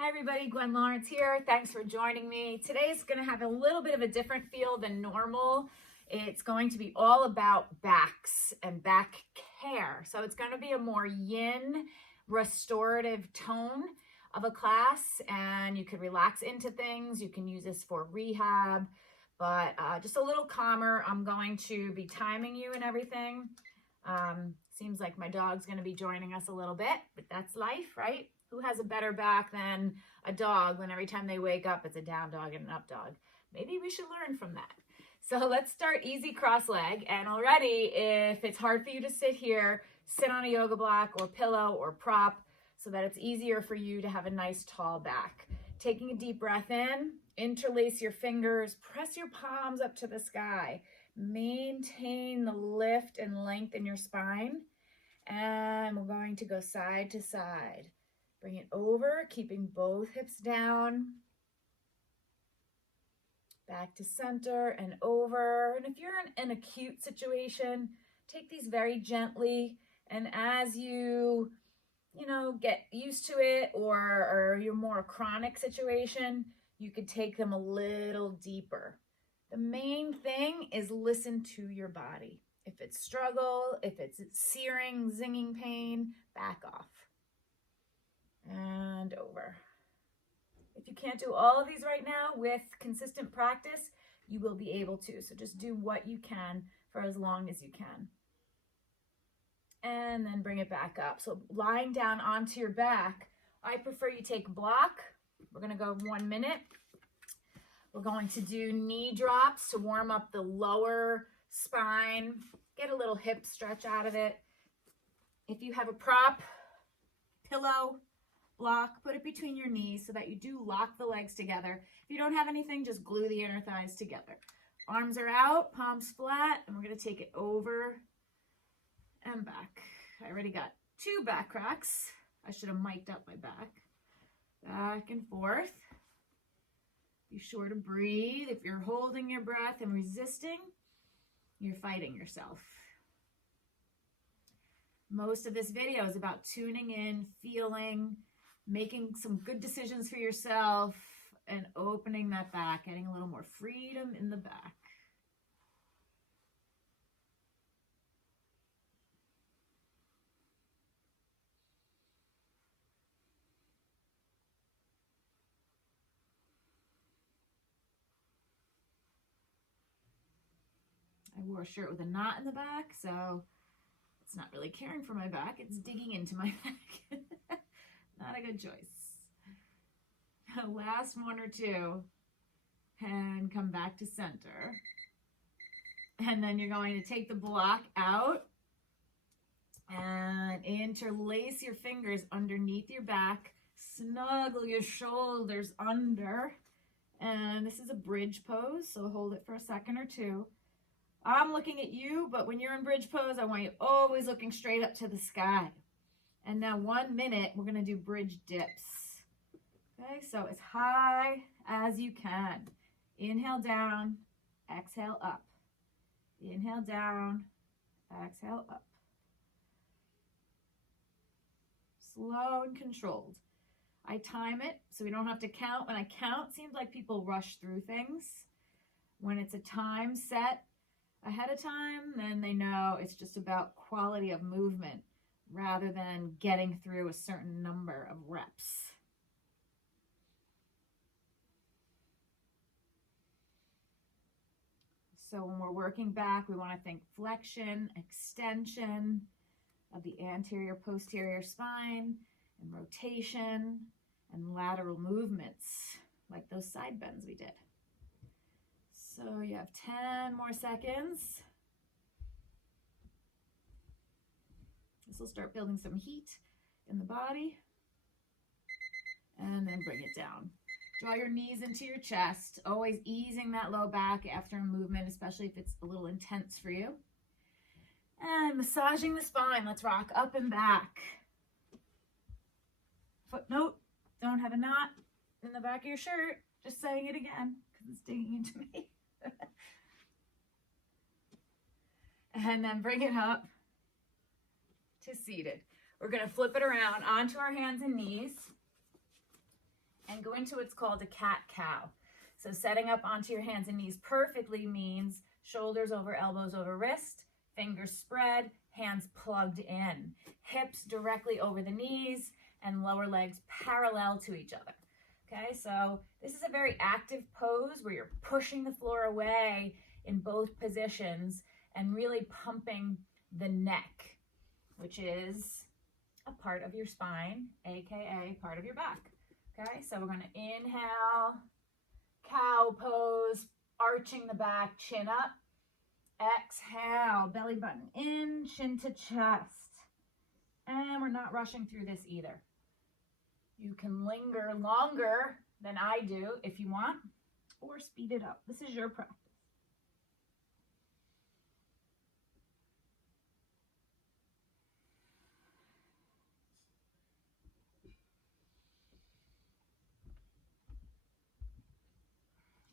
Hi everybody, Gwen Lawrence here. Thanks for joining me. Today's going to have a little bit of a different feel than normal. It's going to be all about backs and back care. So it's going to be a more yin, restorative tone of a class, and you could relax into things. You can use this for rehab, but just a little calmer. I'm going to be timing you and everything. Seems like my dog's going to be joining us a little bit, but that's life, right? Who has a better back than a dog when every time they wake up, it's a down dog and an up dog? Maybe we should learn from that. So let's start easy cross leg. And already, if it's hard for you to sit here, sit on a yoga block or pillow or prop so that it's easier for you to have a nice tall back. Taking a deep breath in, interlace your fingers, press your palms up to the sky. Maintain the lift and length in your spine. And we're going to go side to side. Bring it over, keeping both hips down. Back to center and over. And if you're in an acute situation, take these very gently. And as you get used to it, or you're more a chronic situation, you could take them a little deeper. The main thing is listen to your body. If it's struggle, if it's searing, zinging pain, back off. And over. If you can't do all of these right now, with consistent practice, you will be able to. So just do what you can for as long as you can. And then bring it back up. So lying down onto your back, I prefer you take a block. We're going to go 1 minute. We're going to do knee drops to warm up the lower spine. Get a little hip stretch out of it. If you have a prop, pillow, block, put it between your knees so that you do lock the legs together. If you don't have anything, just glue the inner thighs together. Arms are out, palms flat, and we're going to take it over and back. I already got 2 back cracks. I should have mic'd up my back. Back and forth. Be sure to breathe. If you're holding your breath and resisting, you're fighting yourself. Most of this video is about tuning in, feeling, making some good decisions for yourself, and opening that back, getting a little more freedom in the back. I wore a shirt with a knot in the back, so it's not really caring for my back. It's digging into my back. Not a good choice. Last 1 or 2. And come back to center. And then you're going to take the block out and interlace your fingers underneath your back. Snuggle your shoulders under. And this is a bridge pose, so hold it for a second or 2. I'm looking at you, but when you're in bridge pose, I want you always looking straight up to the sky. And now 1 minute, we're going to do bridge dips. Okay, so as high as you can. Inhale down, exhale up. Inhale down, exhale up. Slow and controlled. I time it so we don't have to count. When I count, it seems like people rush through things. When it's a time set ahead of time, then they know it's just about quality of movement rather than getting through a certain number of reps. So when we're working back, we want to think flexion, extension of the anterior posterior spine, and rotation and lateral movements, like those side bends we did. So you have 10 more seconds. This will start building some heat in the body. And then bring it down. Draw your knees into your chest, always easing that low back after a movement, especially if it's a little intense for you. And massaging the spine. Let's rock up and back. Footnote, don't have a knot in the back of your shirt. Just saying it again because it's digging into me. And then bring it up to seated. We're going to flip it around onto our hands and knees. and go into what's called a cat-cow. So setting up onto your hands and knees perfectly means shoulders over elbows over wrist, fingers spread, hands plugged in, hips directly over the knees, and lower legs parallel to each other. Okay, so this is a very active pose where you're pushing the floor away in both positions and really pumping the neck, which is a part of your spine, aka part of your back. Okay, so we're going to inhale, cow pose, arching the back, chin up. Exhale, belly button in, chin to chest. And we're not rushing through this either. You can linger longer than I do if you want, or speed it up. This is your practice.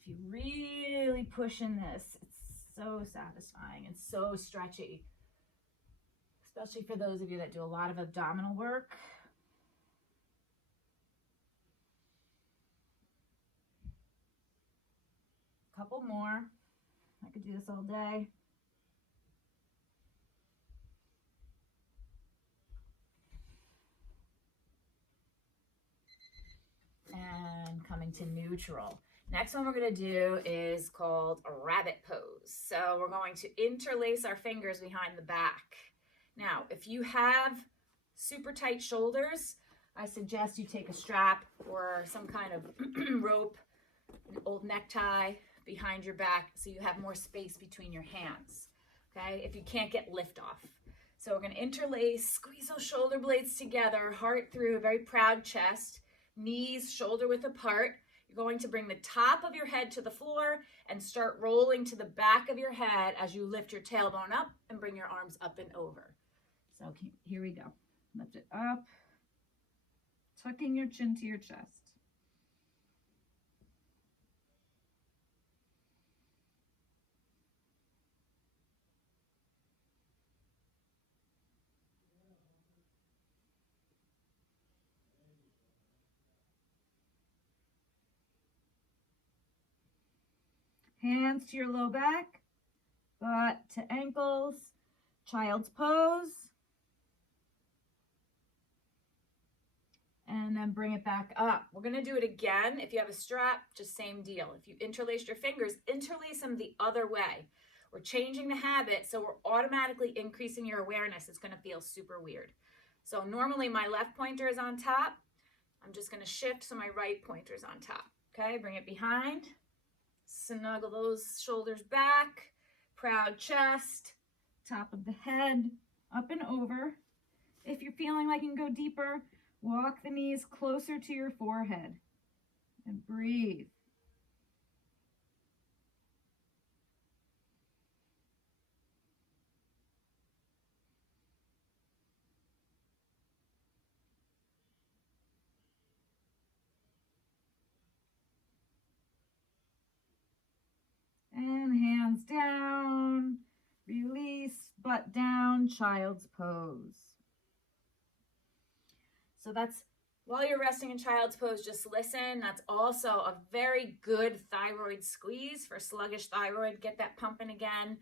If you really push in this, it's so satisfying and so stretchy, especially for those of you that do a lot of abdominal work. Couple more. I could do this all day. And coming to neutral. Next one we're going to do is called a rabbit pose. So we're going to interlace our fingers behind the back. Now, if you have super tight shoulders, I suggest you take a strap or some kind of rope, an old necktie behind your back so you have more space between your hands, okay, if you can't get lift off. So we're going to interlace, squeeze those shoulder blades together, heart through, a very proud chest, knees shoulder width apart. You're going to bring the top of your head to the floor and start rolling to the back of your head as you lift your tailbone up and bring your arms up and over. So here we go. Lift it up, tucking your chin to your chest. Hands to your low back, butt to ankles, child's pose. And then bring it back up. We're gonna do it again. If you have a strap, just same deal. If you interlaced your fingers, interlace them the other way. We're changing the habit, so we're automatically increasing your awareness. It's gonna feel super weird. So normally my left pointer is on top. I'm just gonna shift so my right pointer is on top. Okay, bring it behind. Snuggle those shoulders back, proud chest, top of the head, up and over. If you're feeling like you can go deeper, walk the knees closer to your forehead and breathe. And hands down, release, butt down, child's pose. So that's, while you're resting in child's pose, just listen. That's also a very good thyroid squeeze for sluggish thyroid. Get that pumping again.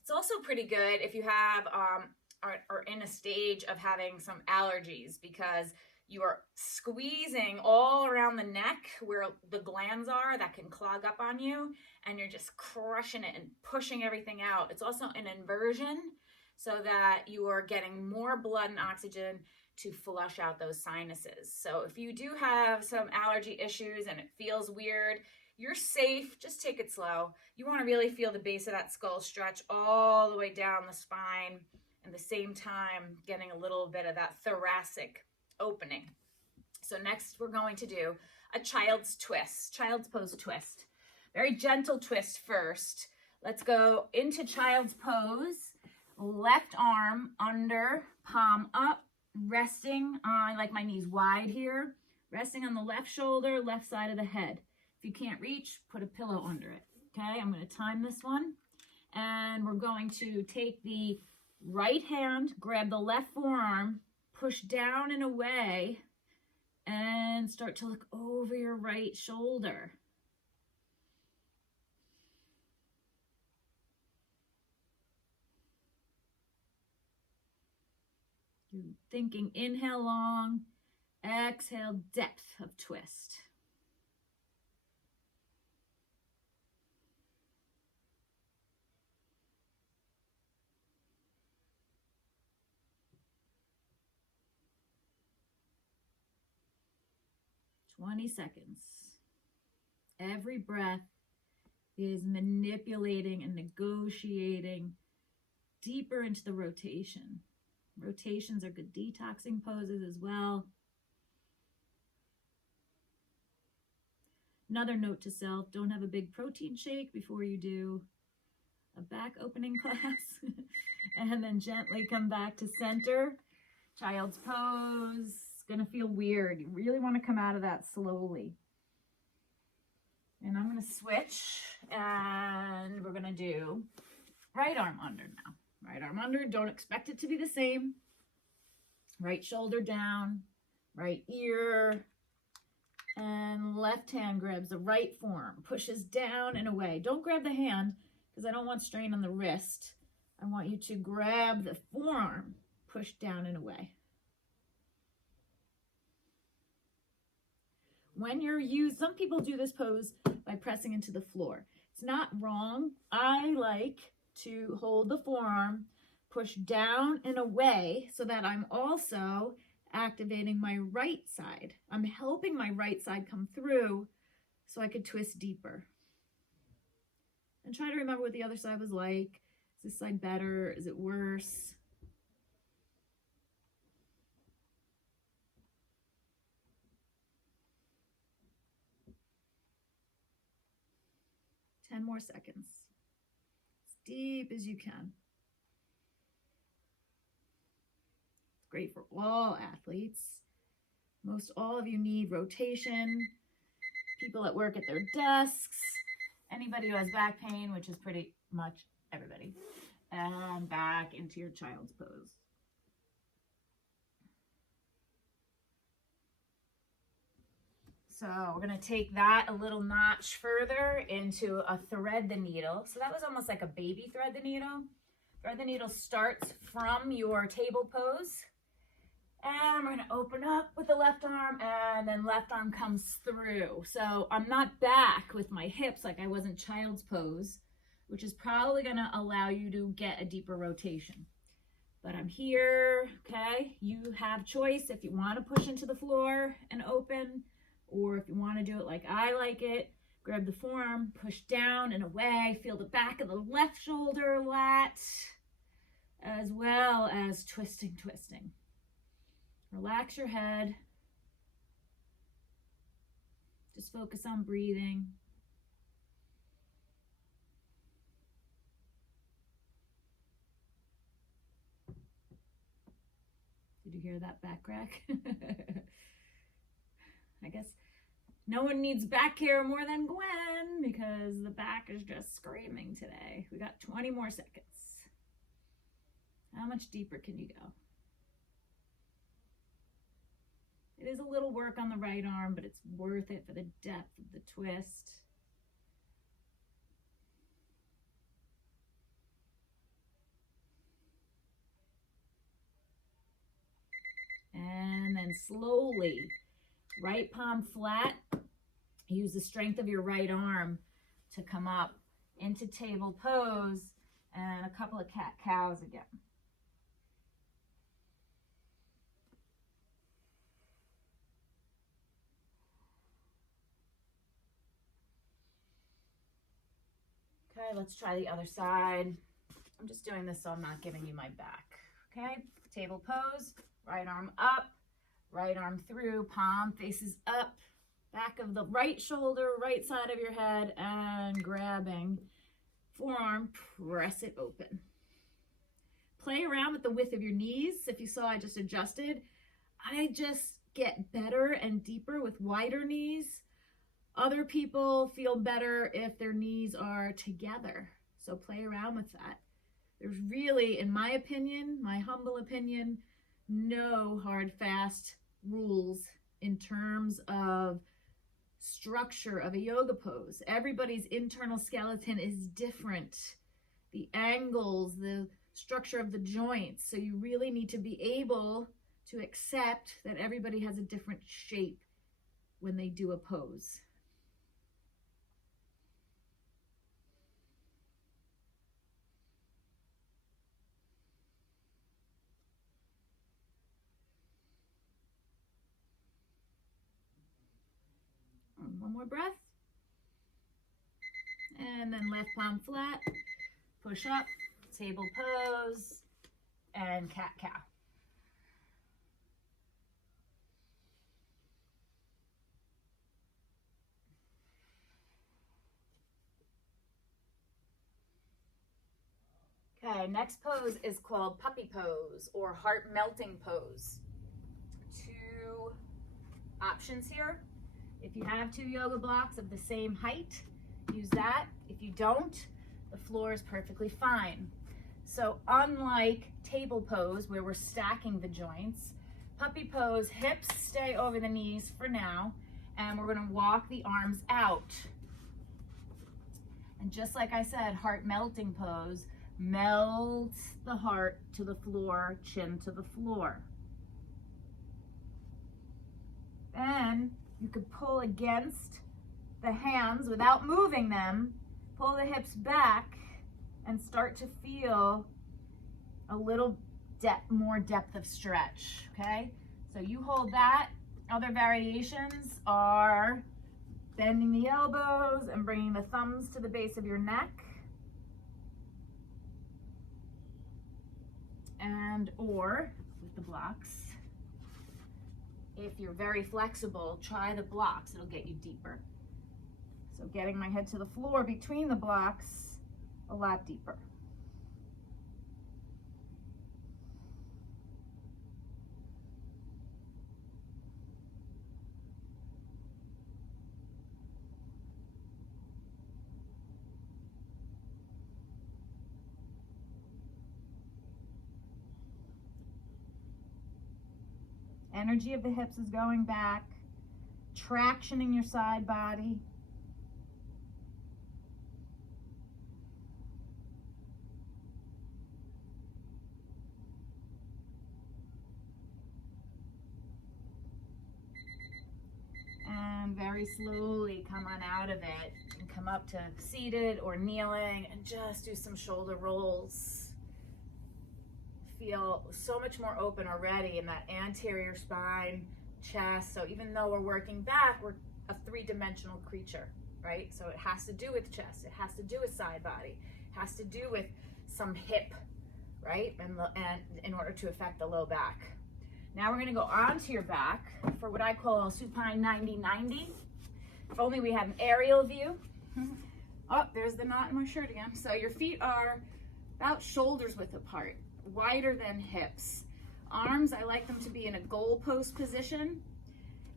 It's also pretty good if you have, are in a stage of having some allergies, because you are squeezing all around the neck where the glands are that can clog up on you, and you're just crushing it and pushing everything out. It's also an inversion so that you are getting more blood and oxygen to flush out those sinuses. So if you do have some allergy issues and it feels weird, you're safe. Just take it slow. You want to really feel the base of that skull stretch all the way down the spine, and at the same time getting a little bit of that thoracic opening. So next we're going to do a child's twist, child's pose twist. Very gentle twist first. Let's go into child's pose. Left arm under, palm up, resting on, like my knees wide here, resting on the left shoulder, left side of the head. If you can't reach, put a pillow under it. Okay, I'm going to time this one. And we're going to take the right hand, grab the left forearm, push down and away, and start to look over your right shoulder. You're thinking inhale long, exhale depth of twist. "20 seconds. Every breath is manipulating and negotiating deeper into the rotation. Rotations are good detoxing poses as well. Another note to self, don't have a big protein shake before you do a back opening class. And then gently come back to center. Child's pose. It's going to feel weird. You really want to come out of that slowly. And I'm going to switch, and we're going to do right arm under now. Right arm under, don't expect it to be the same. Right shoulder down, right ear, and left hand grabs the right forearm, pushes down and away. Don't grab the hand because I don't want strain on the wrist. I want you to grab the forearm, push down and away. When you're some people do this pose by pressing into the floor. It's not wrong. I like to hold the forearm, push down and away so that I'm also activating my right side. I'm helping my right side come through so I could twist deeper. And try to remember what the other side was like. Is this side better? Is it worse? Ten more seconds. As deep as you can. It's great for all athletes. Most all of you need rotation. People that work at their desks. Anybody who has back pain, which is pretty much everybody. And back into your child's pose. So we're going to take that a little notch further into a thread the needle. So that was almost like a baby thread the needle. Thread the needle starts from your table pose. And we're going to open up with the left arm, and then left arm comes through. So I'm not back with my hips like I was in child's pose, which is probably going to allow you to get a deeper rotation. But I'm here, okay? You have choice if you want to push into the floor and open, or if you want to do it like I like it, grab the forearm, push down and away, feel the back of the left shoulder lat, as well as twisting. Relax your head. Just focus on breathing. Did you hear that back crack? I guess no one needs back care more than Gwen because the back is just screaming today. We got 20 more seconds. How much deeper can you go? It is a little work on the right arm, but it's worth it for the depth of the twist. And then slowly, right palm flat. Use the strength of your right arm to come up into table pose and a couple of cat-cows again. Okay, let's try the other side. I'm just doing this so I'm not giving you my back. Okay, table pose, right arm up, right arm through, palm faces up, back of the right shoulder, right side of your head, and grabbing forearm, press it open. Play around with the width of your knees. If you saw, I just adjusted. I just get better and deeper with wider knees. Other people feel better if their knees are together. So play around with that. There's really, in my opinion, my humble opinion, no hard, fast rules in terms of structure of a yoga pose. Everybody's internal skeleton is different. The angles, the structure of the joints. So you really need to be able to accept that everybody has a different shape when they do a pose. One more breath. And then left palm flat, push up, table pose, and cat-cow. Okay, next pose is called puppy pose or heart melting pose. Two options here. If you have two yoga blocks of the same height, use that. If you don't, the floor is perfectly fine. So unlike table pose where we're stacking the joints, puppy pose, hips stay over the knees for now, and we're gonna walk the arms out. And just like I said, heart melting pose, melt the heart to the floor, chin to the floor. Then you could pull against the hands without moving them, pull the hips back and start to feel a little more depth of stretch, okay? So you hold that. Other variations are bending the elbows and bringing the thumbs to the base of your neck. And or with the blocks, if you're very flexible, try the blocks, it'll get you deeper. So getting my head to the floor between the blocks, a lot deeper. Energy of the hips is going back, traction in your side body. And very slowly come on out of it and come up to seated or kneeling and just do some shoulder rolls. Feel so much more open already in that anterior spine, chest. So even though we're working back, we're a three-dimensional creature, right? So it has to do with chest, it has to do with side body, it has to do with some hip, right? And in order to affect the low back. Now we're gonna go onto your back for what I call supine 90-90. If only we had an aerial view. Oh, there's the knot in my shirt again. So your feet are about shoulders width apart, wider than hips. Arms, I like them to be in a goalpost position.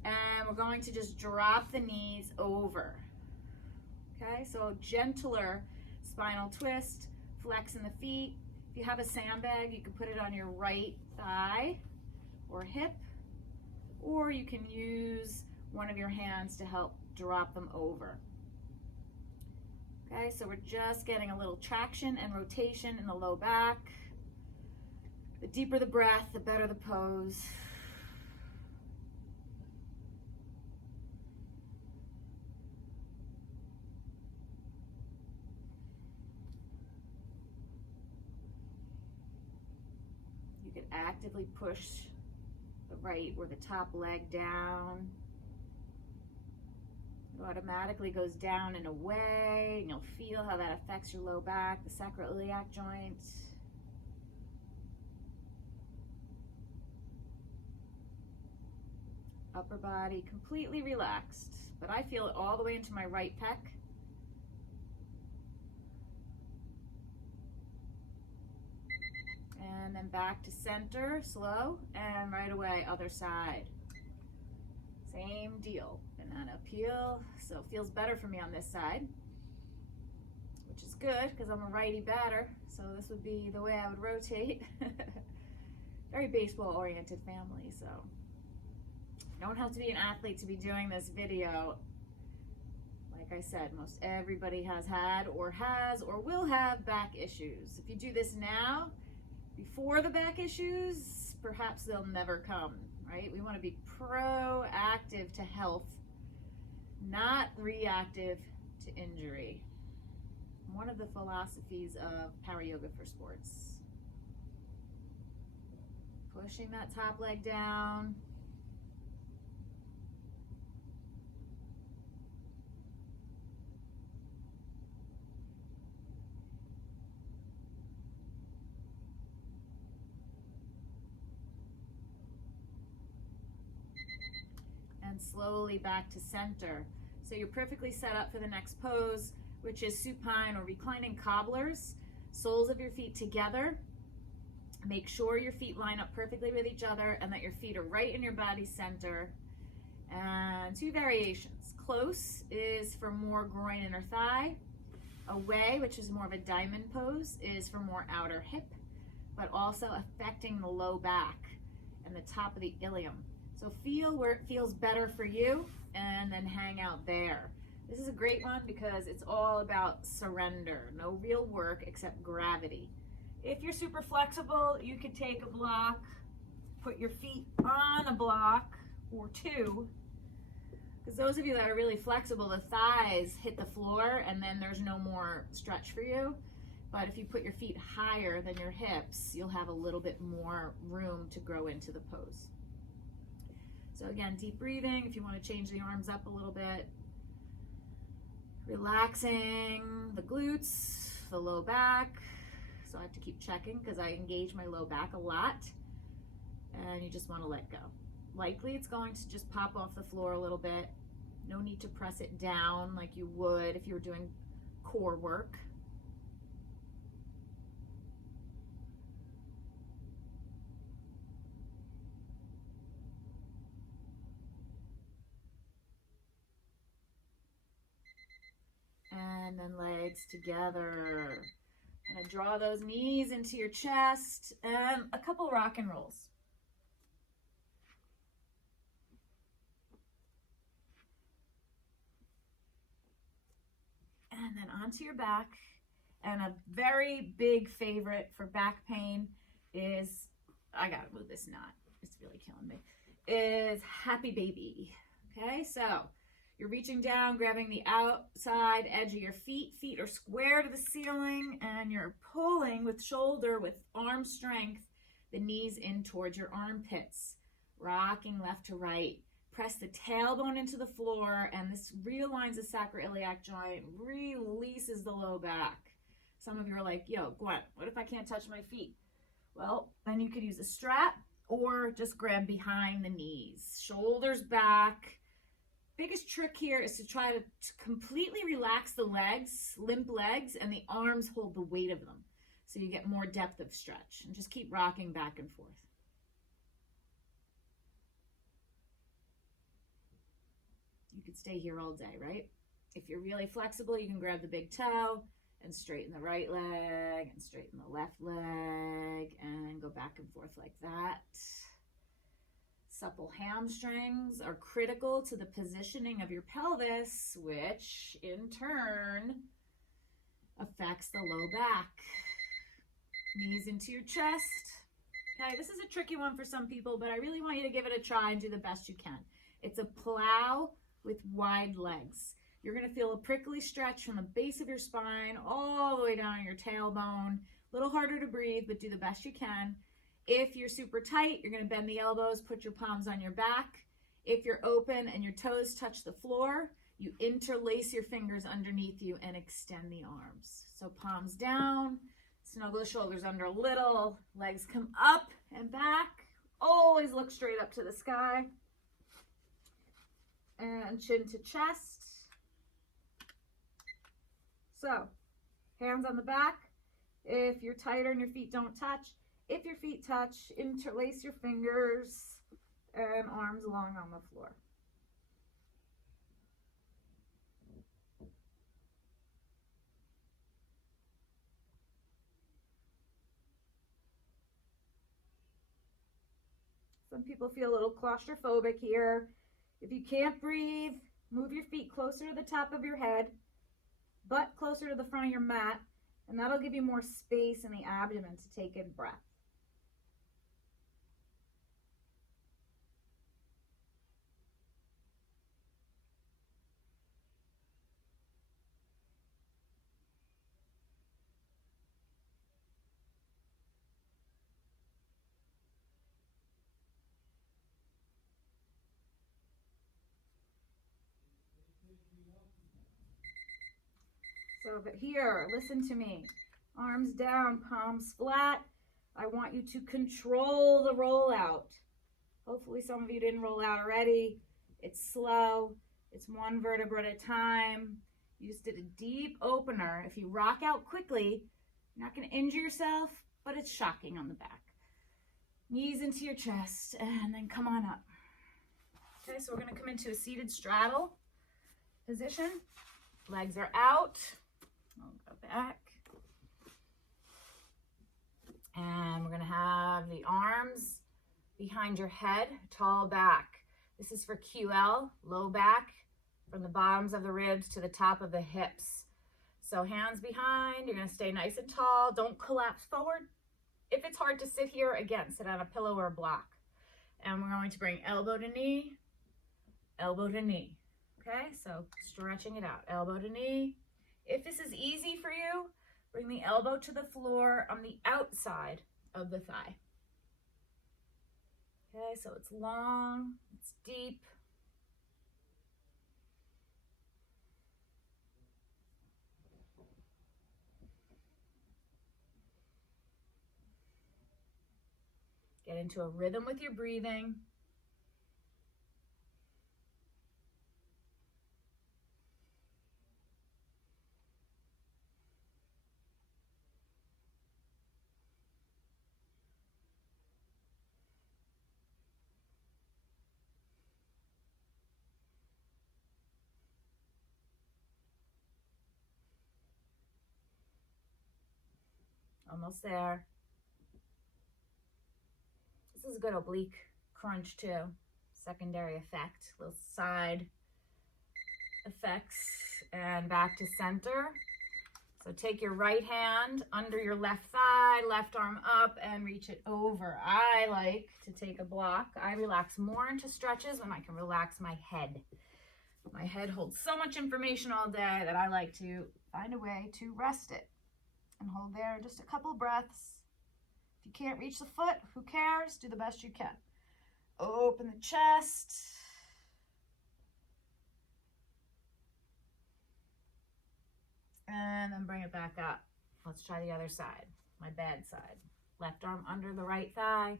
And we're going to just drop the knees over. Okay, so gentler spinal twist, flex in the feet. If you have a sandbag, you can put it on your right thigh or hip, or you can use one of your hands to help drop them over. Okay, so we're just getting a little traction and rotation in the low back. The deeper the breath, the better the pose. You can actively push the right or the top leg down. It automatically goes down and away, and you'll feel how that affects your low back, the sacroiliac joint. Upper body completely relaxed, but I feel it all the way into my right pec. And then back to center, slow, and right away, other side. Same deal, banana peel. So it feels better for me on this side, which is good because I'm a righty batter. So this would be the way I would rotate. Very baseball oriented family, so. You don't have to be an athlete to be doing this video. Like I said, most everybody has had or will have back issues. If you do this now, before the back issues, perhaps they'll never come, right? We want to be proactive to health, not reactive to injury. One of the philosophies of power yoga for sports. Pushing that top leg down. And slowly back to center. So you're perfectly set up for the next pose, which is supine or reclining cobblers. Soles of your feet together. Make sure your feet line up perfectly with each other and that your feet are right in your body center. And two variations. Close is for more groin, inner thigh. Away, which is more of a diamond pose, is for more outer hip, but also affecting the low back and the top of the ilium. So feel where it feels better for you and then hang out there. This is a great one because it's all about surrender. No real work except gravity. If you're super flexible, you could take a block, put your feet on a block or two. Because those of you that are really flexible, the thighs hit the floor and then there's no more stretch for you. But if you put your feet higher than your hips, you'll have a little bit more room to grow into the pose. So again, deep breathing. If you want to change the arms up a little bit, relaxing the glutes, the low back. So I have to keep checking because I engage my low back a lot. And you just want to let go. Likely it's going to just pop off the floor a little bit. No need to press it down like you would if you were doing core work. And then legs together. Gonna draw those knees into your chest and a couple rock and rolls. And then onto your back. And a very big favorite for back pain is, I gotta move this knot, it's really killing me, is happy baby. Okay, so you're reaching down, grabbing the outside edge of your feet. Feet are square to the ceiling, and you're pulling with shoulder, with arm strength, the knees in towards your armpits. Rocking left to right. Press the tailbone into the floor, and this realigns the sacroiliac joint, releases the low back. Some of you are like, yo, Gwen, what if I can't touch my feet? Well, then you could use a strap or just grab behind the knees. Shoulders back. Biggest trick here is to try to completely relax the legs, limp legs, and the arms hold the weight of them. So you get more depth of stretch. And just keep rocking back and forth. You could stay here all day, right? If you're really flexible, you can grab the big toe and straighten the right leg and straighten the left leg and go back and forth like that. Supple hamstrings are critical to the positioning of your pelvis, which in turn affects the low back. Knees into your chest. Okay, this is a tricky one for some people, but I really want you to give it a try and do the best you can. It's a plow with wide legs. You're going to feel a prickly stretch from the base of your spine all the way down your tailbone. A little harder to breathe, but do the best you can. If you're super tight, you're going to bend the elbows, put your palms on your back. If you're open and your toes touch the floor, you interlace your fingers underneath you and extend the arms. So palms down, snuggle the shoulders under a little, legs come up and back. Always look straight up to the sky. And chin to chest. So, hands on the back. If you're tighter and your feet don't touch, if your feet touch, interlace your fingers and arms along on the floor. Some people feel a little claustrophobic here. If you can't breathe, move your feet closer to the top of your head, butt closer to the front of your mat, and that'll give you more space in the abdomen to take in breath. So, but here, listen to me. Arms down, palms flat. I want you to control the rollout. Hopefully some of you didn't roll out already. It's slow. It's one vertebra at a time. You just did a deep opener. If you rock out quickly, you're not going to injure yourself, but it's shocking on the back. Knees into your chest, and then come on up. Okay, so we're going to come into a seated straddle position. Legs are out. I'll go back. And we're going to have the arms behind your head, tall back. This is for QL, low back, from the bottoms of the ribs to the top of the hips. So hands behind, you're going to stay nice and tall. Don't collapse forward. If it's hard to sit here, again, sit on a pillow or a block. And we're going to bring elbow to knee, elbow to knee. Okay, so stretching it out, elbow to knee. If this is easy for you, bring the elbow to the floor on the outside of the thigh. Okay, so it's long, it's deep. Get into a rhythm with your breathing. Almost there. This is a good oblique crunch too. Secondary effect, little side effects, and back to center. So take your right hand under your left thigh, left arm up, and reach it over. I like to take a block. I relax more into stretches when I can relax my head. My head holds so much information all day that I like to find a way to rest it. And hold there just a couple breaths. If you can't reach the foot, who cares? Do the best you can. Open the chest. And then bring it back up. Let's try the other side, my bad side. Left arm under the right thigh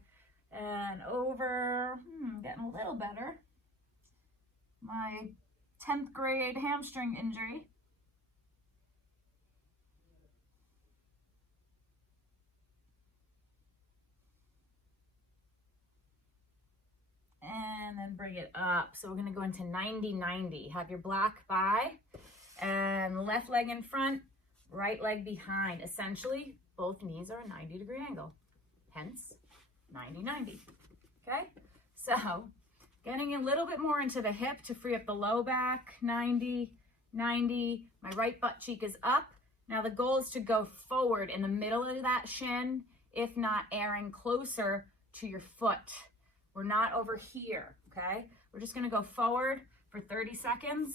and over. Getting a little better. My 10th grade hamstring injury. And then bring it up. So we're going to go into 90-90. Have your block by and left leg in front, right leg behind. Essentially, both knees are a 90-degree angle. Hence, 90-90. Okay? So, getting a little bit more into the hip to free up the low back. 90-90. My right butt cheek is up. Now the goal is to go forward in the middle of that shin, if not airing closer to your foot. We're not over here, okay? We're just gonna go forward for 30 seconds.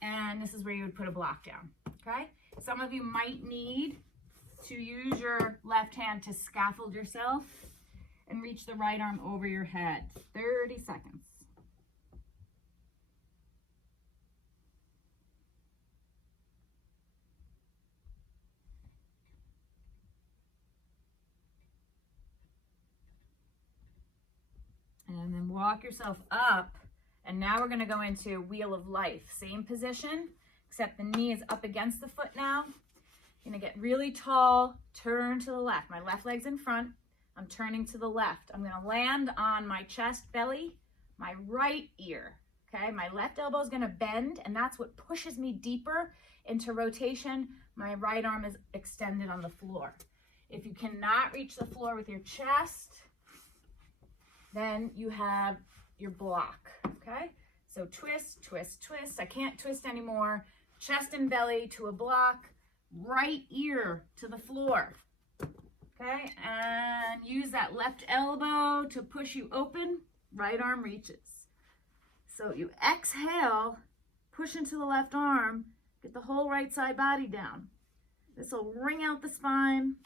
And this is where you would put a block down, okay? Some of you might need to use your left hand to scaffold yourself and reach the right arm over your head. 30 seconds. And then walk yourself up. And now we're going to go into Wheel of Life. Same position, except the knee is up against the foot now. Going to get really tall, turn to the left. My left leg's in front. I'm turning to the left. I'm going to land on my chest, belly, my right ear. Okay, my left elbow is going to bend, and that's what pushes me deeper into rotation. My right arm is extended on the floor. If you cannot reach the floor with your chest, Then you have your block, okay? So twist, twist, twist. I can't twist anymore. Chest and belly to a block, right ear to the floor, okay? And use that left elbow to push you open, right arm reaches. So you exhale, push into the left arm, get the whole right side body down. This will wring out the spine,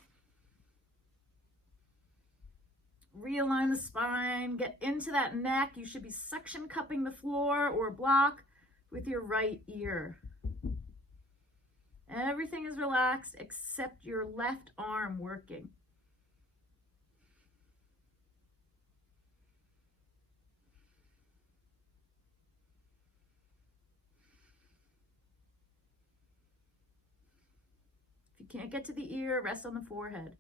realign the spine, get into that neck. You should be suction cupping the floor or block with your right ear. Everything is relaxed except your left arm working. If you can't get to the ear, rest on the forehead.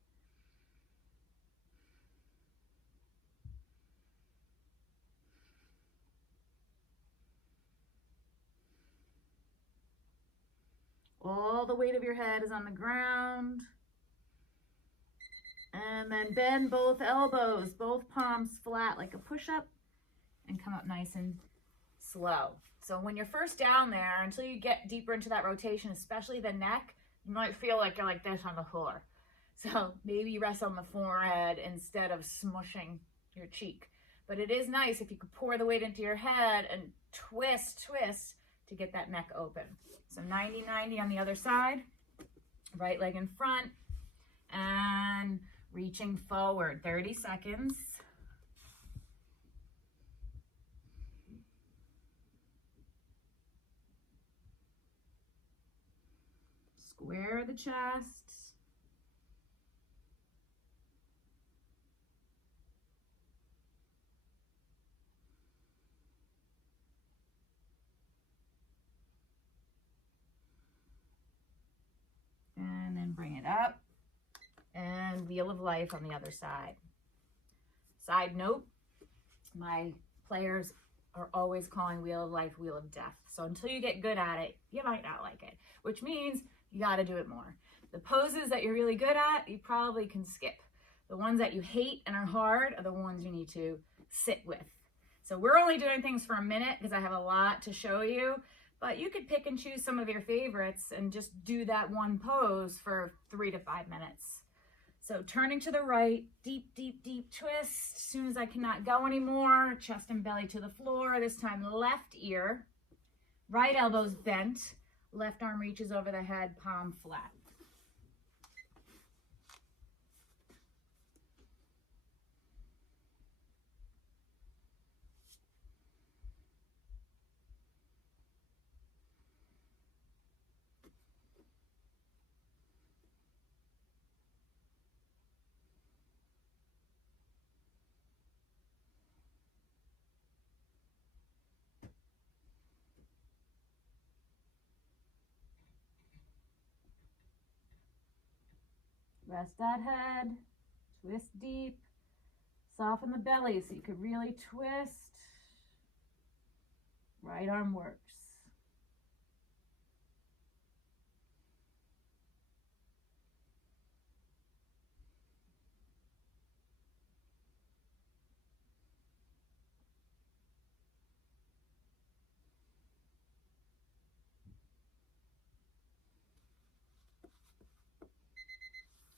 All the weight of your head is on the ground. And then bend both elbows, both palms flat like a push-up, and come up nice and slow. So when you're first down there, until you get deeper into that rotation, especially the neck, you might feel like you're like this on the floor. So maybe you rest on the forehead instead of smushing your cheek. But it is nice if you could pour the weight into your head and twist, twist to get that neck open. So 90-90 on the other side, right leg in front, and reaching forward, 30 seconds. Square the chest. And then bring it up. And Wheel of Life on the other side. Side note, my players are always calling Wheel of Life Wheel of Death. So until you get good at it, you might not like it, which means you got to do it more. The poses that you're really good at, you probably can skip. The ones that you hate and are hard are the ones you need to sit with. So we're only doing things for a minute because I have a lot to show you, but you could pick and choose some of your favorites and just do that one pose for 3 to 5 minutes. So turning to the right, deep, deep, deep twist. As soon as I cannot go anymore, chest and belly to the floor. This time left ear, right elbow's bent, left arm reaches over the head, palm flat. Rest that head, twist deep, soften the belly so you could really twist. Right arm works.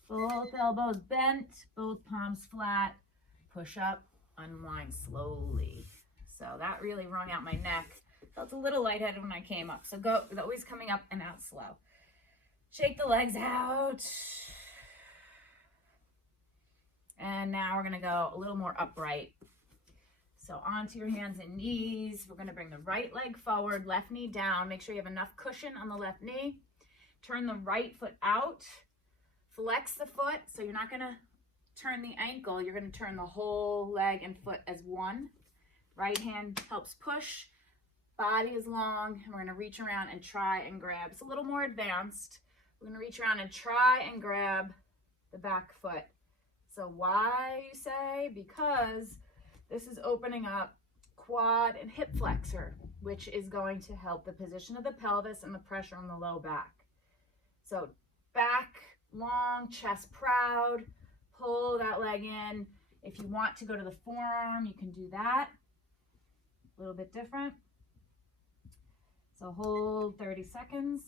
Both elbows bent, both palms flat, push up, unwind slowly. So that really wrung out my neck. Felt a little lightheaded when I came up. So go, always coming up and out slow. Shake the legs out. And now we're gonna go a little more upright. So onto your hands and knees. We're gonna bring the right leg forward, left knee down. Make sure you have enough cushion on the left knee. Turn the right foot out. Flex the foot, so you're not gonna turn the ankle, you're gonna turn the whole leg and foot as one. Right hand helps push, body is long, and we're gonna reach around and try and grab. It's a little more advanced. We're gonna reach around and try and grab the back foot. So why, you say? Because this is opening up quad and hip flexor, which is going to help the position of the pelvis and the pressure on the low back. So back long, chest proud, pull that leg in. If you want to go to the forearm, you can do that. A little bit different. So hold 30 seconds.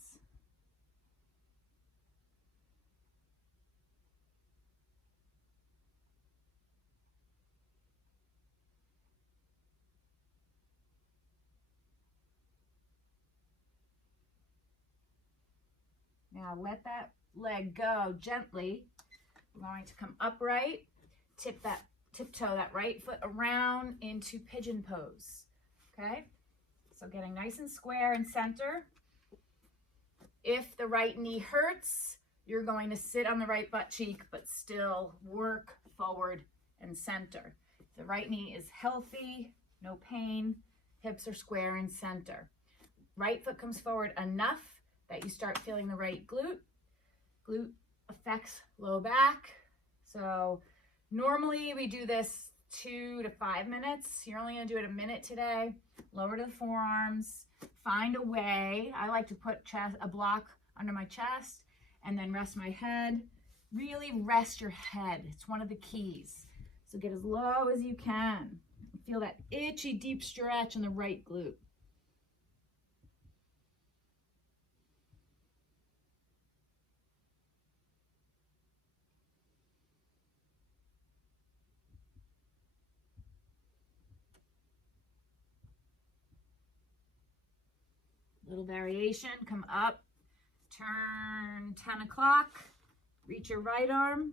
Now let that leg go gently. We're going to come upright, tiptoe that right foot around into pigeon pose. Okay? So getting nice and square and center. If the right knee hurts, you're going to sit on the right butt cheek, but still work forward and center. If the right knee is healthy, no pain, hips are square and center. Right foot comes forward enough that you start feeling the right glute. Glute affects low back. So normally we do this 2 to 5 minutes. You're only gonna do it a minute today. Lower to the forearms, find a way. I like to put a block under my chest and then rest my head. Really rest your head. It's one of the keys. So get as low as you can. Feel that itchy deep stretch in the right glute. Little variation, come up, turn 10 o'clock, reach your right arm.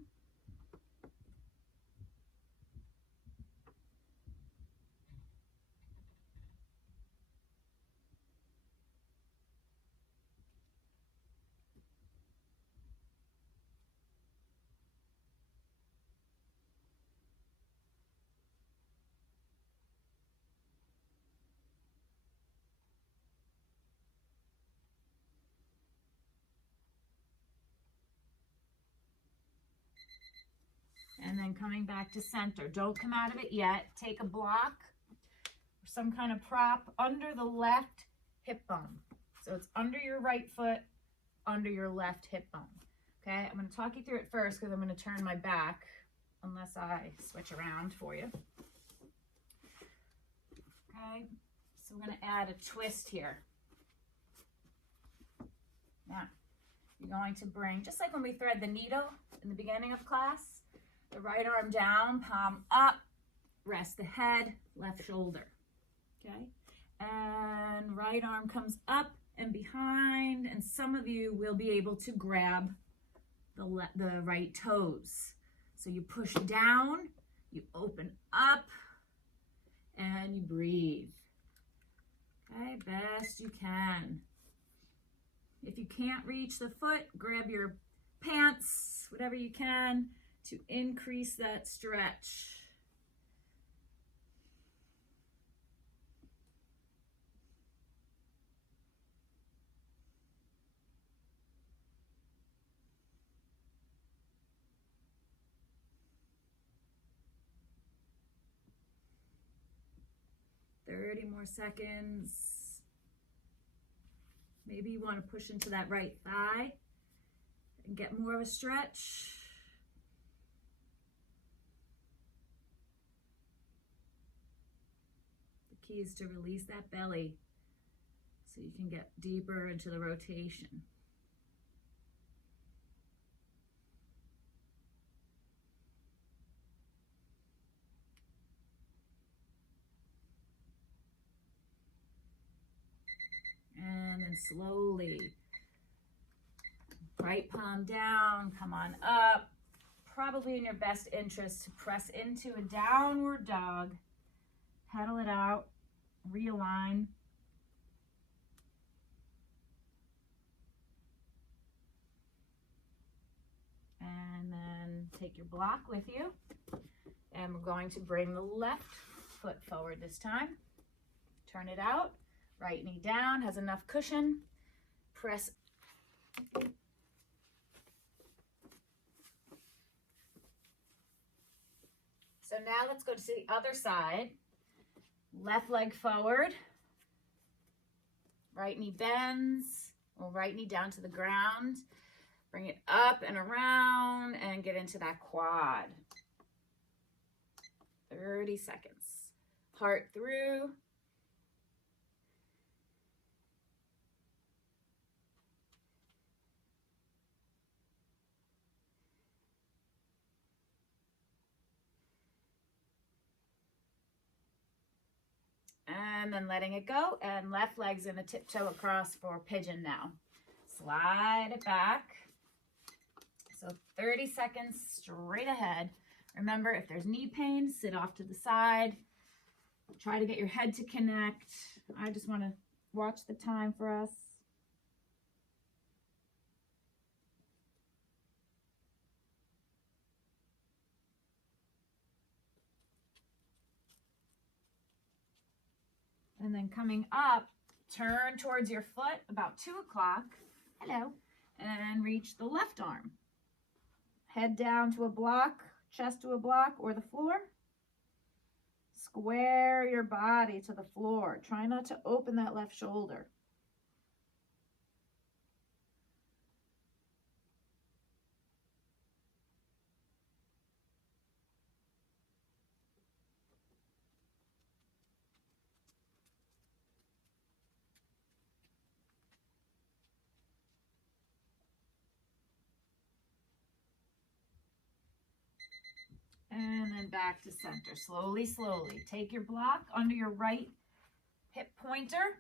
And then coming back to center. Don't come out of it yet. Take a block or some kind of prop under the left hip bone. So it's under your right foot, under your left hip bone. Okay, I'm going to talk you through it first because I'm going to turn my back unless I switch around for you. Okay, so we're going to add a twist here. Now, you're going to bring, just like when we thread the needle in the beginning of class, the right arm down, palm up, rest the head, left shoulder, okay? And right arm comes up and behind, and some of you will be able to grab the right toes. So you push down, you open up, and you breathe, okay? Best you can. If you can't reach the foot, grab your pants, whatever you can, to increase that stretch. Thirty more seconds. Maybe you want to push into that right thigh and get more of a stretch. The key is to release that belly so you can get deeper into the rotation. And then slowly, right palm down, come on up. Probably in your best interest to press into a downward dog. Pedal it out, realign. And then take your block with you. And we're going to bring the left foot forward this time. Turn it out. Right knee down, has enough cushion. Press. So now let's go to the other side. Left leg forward. Right knee bends. Or right knee down to the ground. Bring it up and around and get into that quad. 30 seconds. Heart through. And then letting it go, and left leg's gonna tiptoe across for pigeon now. Slide it back. So 30 seconds straight ahead. Remember, if there's knee pain, sit off to the side. Try to get your head to connect. I just want to watch the time for us. And then coming up, turn towards your foot about 2 o'clock. Hello. And reach the left arm. Head down to a block, chest to a block or the floor. Square your body to the floor. Try not to open that left shoulder. And then back to center. Slowly, slowly. Take your block under your right hip pointer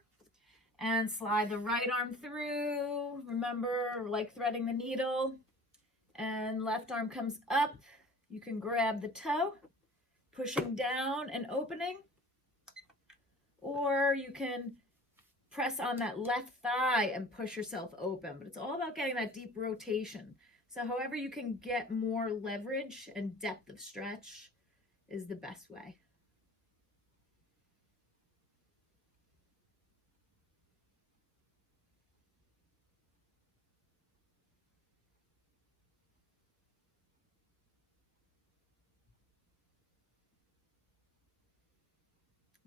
and slide the right arm through. Remember, like threading the needle. And left arm comes up. You can grab the toe, pushing down and opening. Or you can press on that left thigh and push yourself open. But it's all about getting that deep rotation. So however you can get more leverage and depth of stretch is the best way.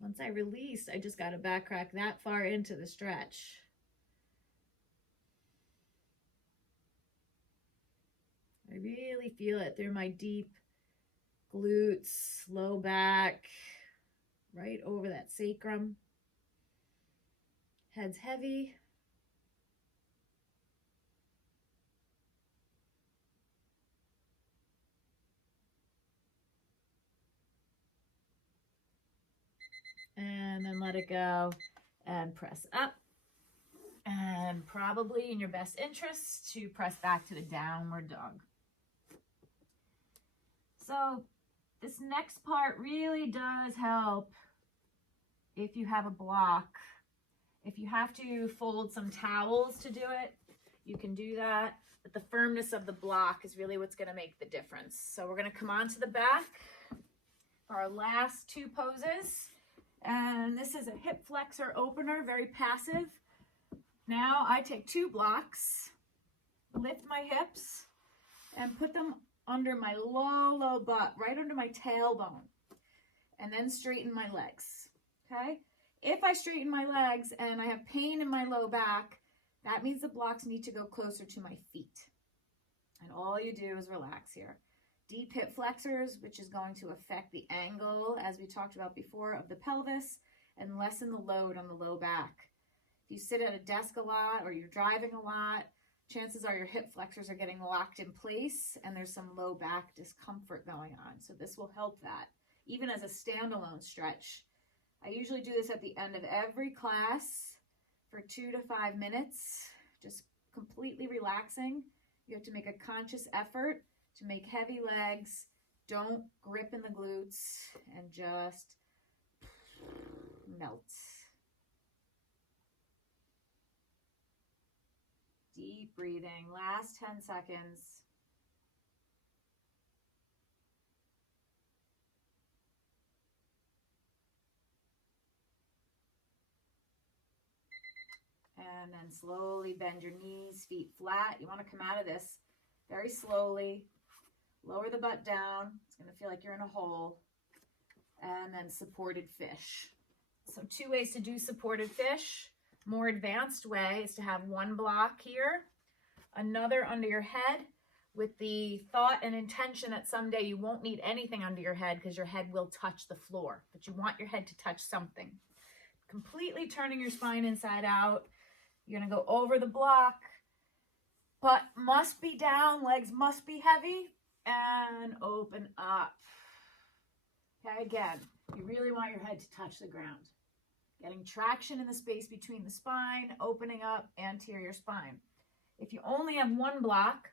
Once I release, I just got to back crack that far into the stretch. I really feel it through my deep glutes, low back, right over that sacrum. Head's heavy. And then let it go and press up. And probably in your best interest to press back to the downward dog. So this next part really does help if you have a block. If you have to fold some towels to do it, you can do that. But the firmness of the block is really what's going to make the difference. So we're going to come onto the back for our last 2 poses. And this is a hip flexor opener, very passive. Now I take 2 blocks, lift my hips, and put them under my low butt, right under my tailbone, and then straighten my legs, okay? If I straighten my legs and I have pain in my low back, that means the blocks need to go closer to my feet. And all you do is relax here. Deep hip flexors, which is going to affect the angle, as we talked about before, of the pelvis, and lessen the load on the low back. If you sit at a desk a lot or you're driving a lot, chances are your hip flexors are getting locked in place and there's some low back discomfort going on. So this will help that, even as a standalone stretch. I usually do this at the end of every class for 2 to 5 minutes, just completely relaxing. You have to make a conscious effort to make heavy legs. Don't grip in the glutes and just melt. Deep breathing, last 10 seconds. And then slowly bend your knees, feet flat. You want to come out of this very slowly. Lower the butt down. It's going to feel like you're in a hole. And then supported fish. So 2 ways to do supported fish. More advanced way is to have 1 block here, another under your head, with the thought and intention that someday you won't need anything under your head because your head will touch the floor, but you want your head to touch something. Completely turning your spine inside out. You're going to go over the block. Butt must be down, legs must be heavy, and open up. Okay, again, you really want your head to touch the ground. Getting traction in the space between the spine, opening up anterior spine. If you only have one block,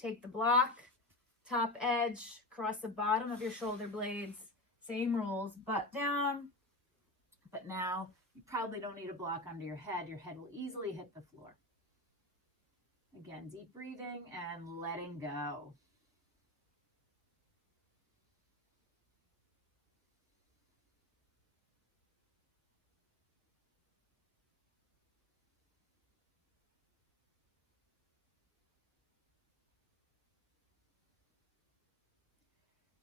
take the block, top edge, cross the bottom of your shoulder blades. Same rules, butt down. But now you probably don't need a block under your head. Your head will easily hit the floor. Again, deep breathing and letting go.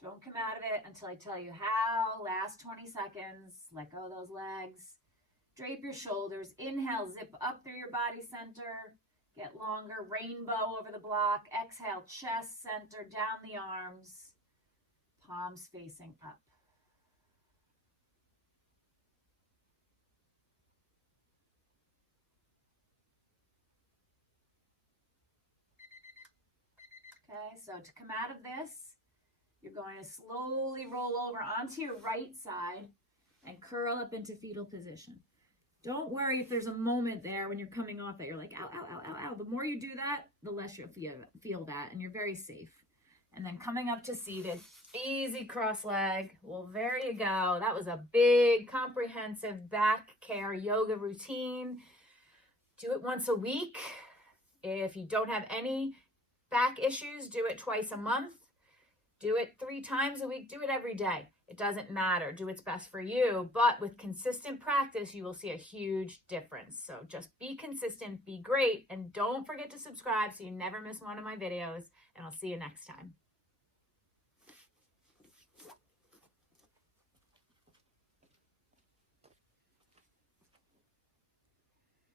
Don't come out of it until I tell you how. Last 20 seconds. Let go of those legs. Drape your shoulders. Inhale, zip up through your body center. Get longer. Rainbow over the block. Exhale, chest center, down the arms. Palms facing up. Okay, so to come out of this, you're going to slowly roll over onto your right side and curl up into fetal position. Don't worry if there's a moment there when you're coming off that you're like, ow, ow, ow, ow, ow. The more you do that, the less you'll feel that, and you're very safe. And then coming up to seated, easy cross leg. Well, there you go. That was a big, comprehensive back care yoga routine. Do it once a week. If you don't have any back issues, do it twice a month. Do it 3 times a week. Do it every day. It doesn't matter. Do what's best for you. But with consistent practice, you will see a huge difference. So just be consistent, be great, and don't forget to subscribe so you never miss one of my videos. And I'll see you next time.